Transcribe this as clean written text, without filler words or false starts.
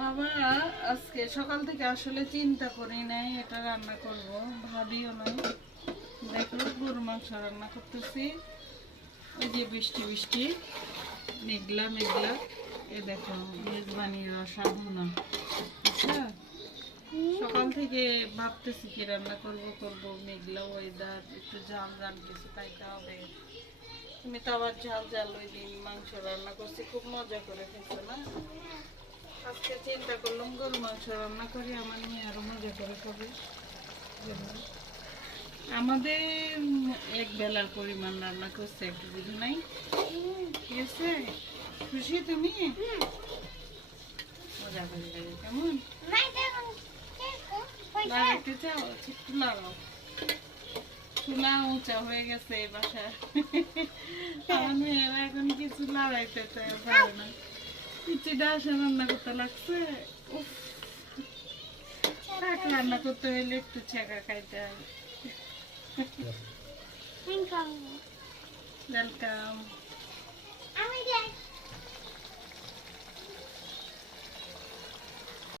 বাবা আজকে সকাল থেকে আসলে চিন্তা করি নাই এটা রান্না করব, ভাবিও না। দেখো গরু মাংস রান্না করতেছি। ওই যে বৃষ্টি বৃষ্টি মেঘলা মেঘলা, এ দেখো মেজবানির রসাধনা। আচ্ছা, সকাল থেকে ভাবতেছি কি রান্না করব মেঘলা ওয়েদার, একটু ঝাল ঝাল কিছু খাইতে হবে। তুমি তো আবার ঝাল ঝাল ওই দিন মাংস রান্না করছি, খুব মজা করে খেয়েছো না? আজকে চিন্তা করলাম গরু মাংস রান্না করি, আমার মেয়ে আরো মজা করে খাবে। আমাদের এক বেলার পরিমাণ রান্না করছে, একটু বুঝো নাই? ঠিক আছে, খুশি তুমি? মজা করে লাগে কেমন? লাগাইতে চাও? একটু লাগাও। চুলা উঁচা হয়ে গেছে এই বাসা। আমার মেয়েরা এখন কিছু লাগাইতে চায় পারে না। পিচিটা আসে রান্না করতে লাগছে। উফ, শাক রান্না করতে হইলে একটু ছেঁকা খাইতে হয়। ওয়েলকাম।